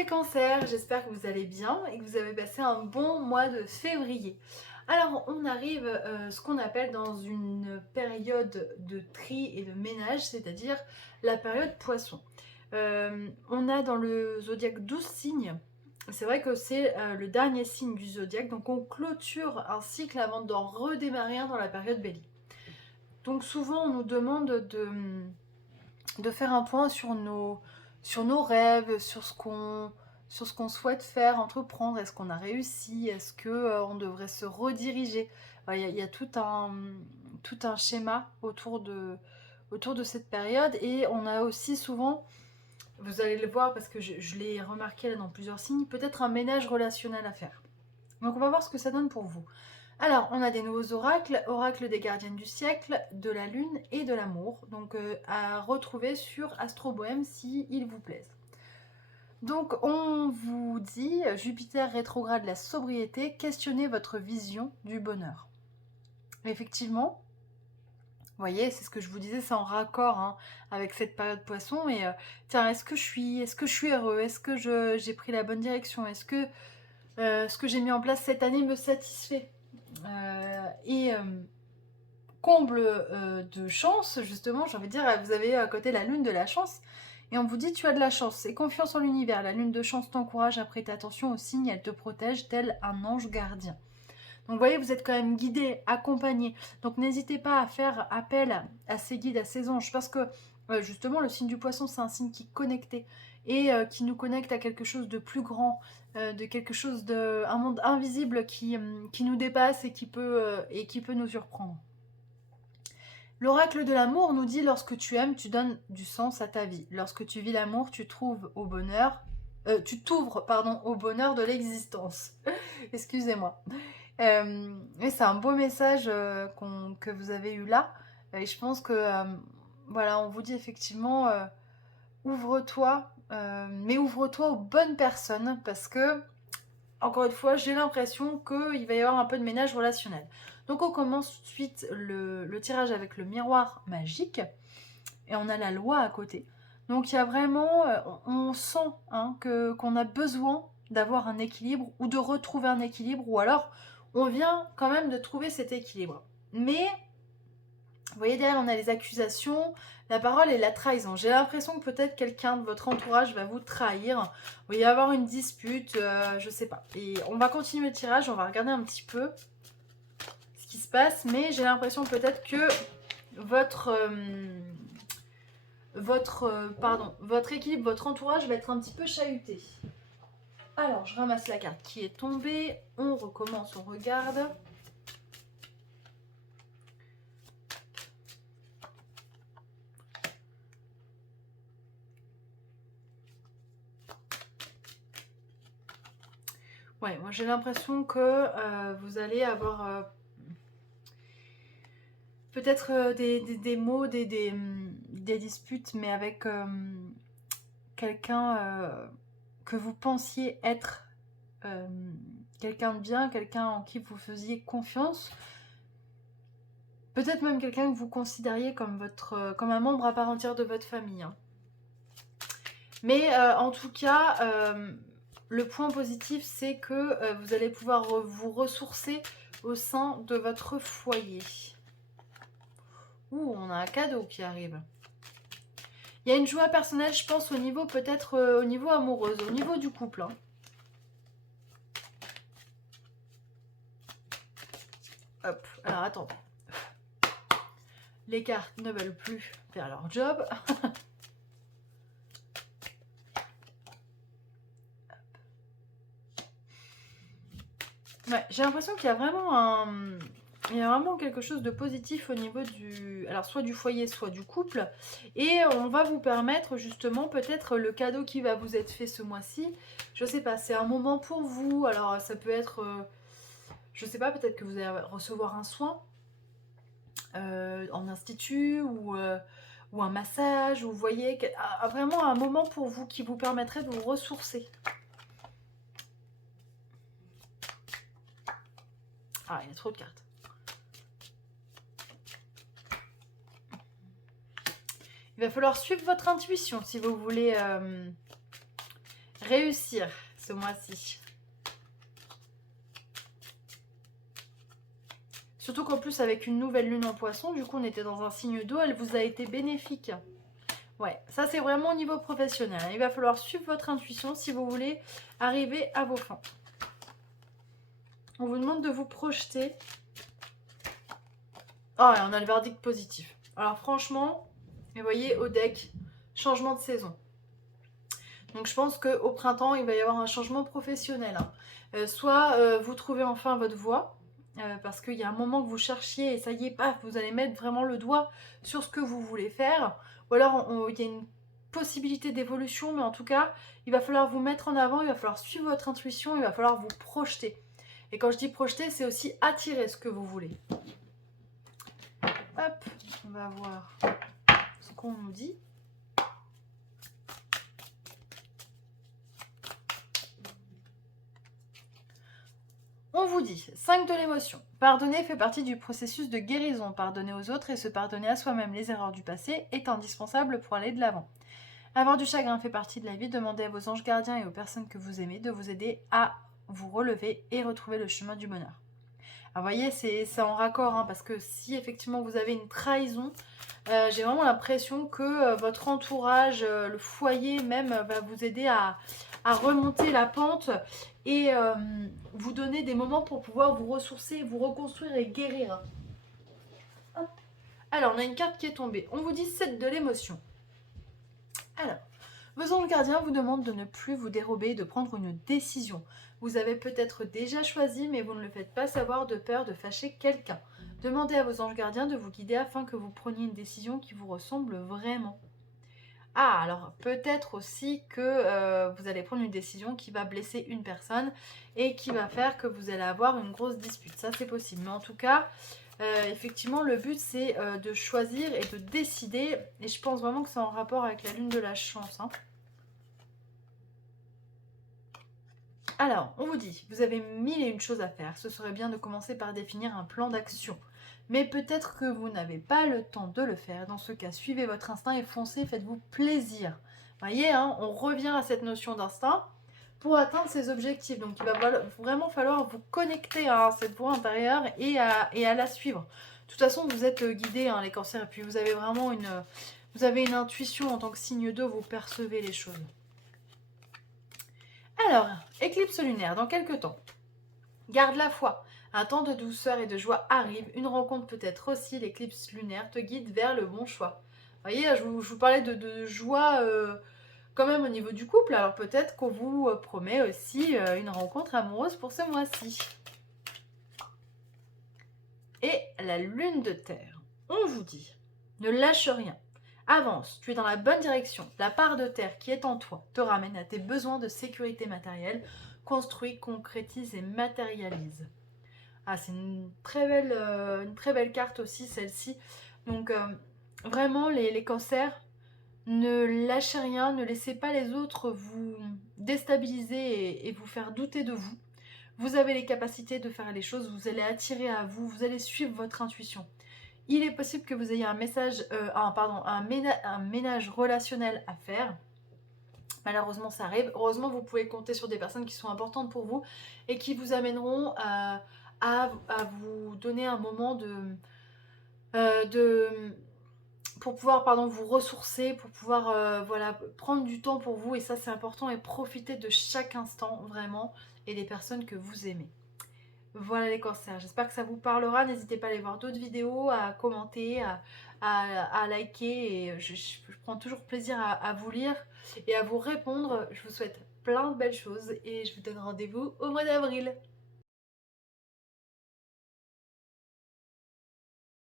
les cancers, j'espère que vous allez bien et que vous avez passé un bon mois de février. Alors on arrive ce qu'on appelle dans une période de tri et de ménage, c'est-à-dire la période poisson. On a dans le zodiaque 12 signes, c'est vrai que c'est le dernier signe du zodiaque, donc on clôture un cycle avant d'en redémarrer un dans la période Bélier. Donc souvent on nous demande de faire un point sur nos rêves, sur ce qu'on souhaite faire, entreprendre. Est-ce qu'on a réussi? Est-ce que on devrait se rediriger? Il y a tout un schéma autour de cette période. Et on a aussi souvent, vous allez le voir parce que je l'ai remarqué là dans plusieurs signes, peut-être un ménage relationnel à faire. Donc on va voir ce que ça donne pour vous. Alors, on a des nouveaux oracles, oracle des gardiennes du siècle, de la lune et de l'amour, donc à retrouver sur Astro Bohème si ils vous plaisent. Donc, on vous dit, Jupiter rétrograde la sobriété, questionnez votre vision du bonheur. Effectivement, vous voyez, c'est ce que je vous disais, c'est en raccord hein, avec cette période poisson. Et tiens, est-ce que je suis heureux? Est-ce que j'ai pris la bonne direction? Est-ce que ce que j'ai mis en place cette année me satisfait? Comble de chance, justement, j'ai envie de dire, vous avez à côté la lune de la chance, et on vous dit tu as de la chance, et confiance en l'univers, la lune de chance t'encourage à prêter attention aux signes, elle te protège tel un ange gardien. Donc vous voyez, vous êtes quand même guidé, accompagné, donc n'hésitez pas à faire appel à ces guides, à ces anges, parce que justement le signe du poisson c'est un signe qui est connecté, et qui nous connecte à quelque chose de plus grand, de quelque chose de un monde invisible qui nous dépasse et qui peut nous surprendre. L'oracle de l'amour nous dit lorsque tu aimes, tu donnes du sens à ta vie. Lorsque tu vis l'amour, tu trouves au bonheur, tu t'ouvres pardon au bonheur de l'existence. Excusez-moi. Et c'est un beau message que vous avez eu là. Et je pense que voilà, on vous dit effectivement ouvre-toi, mais ouvre-toi aux bonnes personnes parce que encore une fois, j'ai l'impression qu'il va y avoir un peu de ménage relationnel. Donc on commence tout de suite le tirage avec le miroir magique. Et on a la loi à côté. Donc il y a vraiment, on sent hein, qu'on a besoin d'avoir un équilibre ou de retrouver un équilibre. Ou alors on vient quand même de trouver cet équilibre. Mais vous voyez derrière on a les accusations, la parole et la trahison. J'ai l'impression que peut-être quelqu'un de votre entourage va vous trahir. Il va y avoir une dispute, je sais pas. Et on va continuer le tirage, on va regarder un petit peu ce qui se passe. Mais j'ai l'impression peut-être que votre équipe, votre entourage va être un petit peu chahuté. Alors, je ramasse la carte qui est tombée. On recommence, on regarde. Ouais, moi j'ai l'impression que vous allez avoir peut-être des mots, des disputes, mais avec quelqu'un que vous pensiez être quelqu'un de bien, quelqu'un en qui vous faisiez confiance. Peut-être même quelqu'un que vous considériez comme un membre à part entière de votre famille. Hein. Mais en tout cas, le point positif, c'est que vous allez pouvoir vous ressourcer au sein de votre foyer. Ouh, on a un cadeau qui arrive. Il y a une joie personnelle, je pense, au niveau peut-être au niveau amoureuse, au niveau du couple. Hein. Hop, alors attendez. Les cartes ne veulent plus faire leur job. Ouais, j'ai l'impression qu'il y a vraiment quelque chose de positif au niveau alors soit du foyer, soit du couple. Et on va vous permettre justement peut-être le cadeau qui va vous être fait ce mois-ci. Je sais pas, c'est un moment pour vous. Alors ça peut être, je sais pas, peut-être que vous allez recevoir un soin en institut ou un massage. Ou vous voyez, vraiment un moment pour vous qui vous permettrait de vous ressourcer. Ah, il y a trop de cartes. Il va falloir suivre votre intuition si vous voulez réussir ce mois-ci. Surtout qu'en plus, avec une nouvelle lune en poisson, du coup, on était dans un signe d'eau, elle vous a été bénéfique. Ouais, ça c'est vraiment au niveau professionnel. Il va falloir suivre votre intuition si vous voulez arriver à vos fins. On vous demande de vous projeter. Ah, et on a le verdict positif. Alors franchement, vous voyez, au deck, changement de saison. Donc je pense qu'au printemps, il va y avoir un changement professionnel. Soit vous trouvez enfin votre voie, parce qu'il y a un moment que vous cherchiez et ça y est, paf, vous allez mettre vraiment le doigt sur ce que vous voulez faire. Ou alors il y a une possibilité d'évolution, mais en tout cas, il va falloir vous mettre en avant, il va falloir suivre votre intuition, il va falloir vous projeter. Et quand je dis projeter, c'est aussi attirer ce que vous voulez. Hop, on va voir ce qu'on nous dit. On vous dit, 5 de l'émotion. Pardonner fait partie du processus de guérison. Pardonner aux autres et se pardonner à soi-même les erreurs du passé est indispensable pour aller de l'avant. Avoir du chagrin fait partie de la vie. Demandez à vos anges gardiens et aux personnes que vous aimez de vous aider à vous relever et retrouver le chemin du bonheur. Alors, vous voyez, c'est en raccord, hein, parce que si effectivement vous avez une trahison, j'ai vraiment l'impression que votre entourage, le foyer même, va vous aider à remonter la pente et vous donner des moments pour pouvoir vous ressourcer, vous reconstruire et guérir. Hop. Alors, on a une carte qui est tombée. On vous dit 7 de l'émotion. Alors, vos anges gardiens vous demandent de ne plus vous dérober et de prendre une décision. Vous avez peut-être déjà choisi, mais vous ne le faites pas savoir de peur de fâcher quelqu'un. Demandez à vos anges gardiens de vous guider afin que vous preniez une décision qui vous ressemble vraiment. Ah, alors peut-être aussi que vous allez prendre une décision qui va blesser une personne et qui va faire que vous allez avoir une grosse dispute. Ça, c'est possible. Mais en tout cas, effectivement, le but, c'est de choisir et de décider. Et je pense vraiment que c'est en rapport avec la lune de la chance. Hein. Alors, on vous dit, vous avez 1001 choses à faire. Ce serait bien de commencer par définir un plan d'action. Mais peut-être que vous n'avez pas le temps de le faire. Dans ce cas, suivez votre instinct et foncez, faites-vous plaisir. Vous voyez, hein, on revient à cette notion d'instinct pour atteindre ses objectifs. Donc, il va vraiment falloir vous connecter à cette voie intérieure et à la suivre. De toute façon, vous êtes guidés, hein, les cancers, et puis vous avez vraiment une intuition en tant que signe d'eau, vous percevez les choses. Alors, éclipse lunaire, dans quelques temps. Garde la foi. Un temps de douceur et de joie arrive. Une rencontre peut être aussi. L'éclipse lunaire te guide vers le bon choix. Vous voyez, je vous parlais de joie quand même au niveau du couple. Alors peut-être qu'on vous promet aussi une rencontre amoureuse pour ce mois-ci. Et la lune de terre. On vous dit, ne lâche rien. Avance, tu es dans la bonne direction. La part de terre qui est en toi te ramène à tes besoins de sécurité matérielle. Construis, concrétise et matérialise. Ah, c'est une très belle carte aussi, celle-ci. Donc, vraiment, les cancers, ne lâchez rien, ne laissez pas les autres vous déstabiliser et vous faire douter de vous. Vous avez les capacités de faire les choses, vous allez attirer à vous, vous allez suivre votre intuition. Il est possible que vous ayez un ménage relationnel à faire. Malheureusement, ça arrive. Heureusement, vous pouvez compter sur des personnes qui sont importantes pour vous et qui vous amèneront à vous donner un moment pour pouvoir vous ressourcer, pour pouvoir prendre du temps pour vous. Et ça, c'est important. Et profiter de chaque instant, vraiment, et des personnes que vous aimez. Voilà les cancers, j'espère que ça vous parlera. N'hésitez pas à aller voir d'autres vidéos, à commenter, à liker. Et je prends toujours plaisir à vous lire et à vous répondre. Je vous souhaite plein de belles choses et je vous donne rendez-vous au mois d'avril.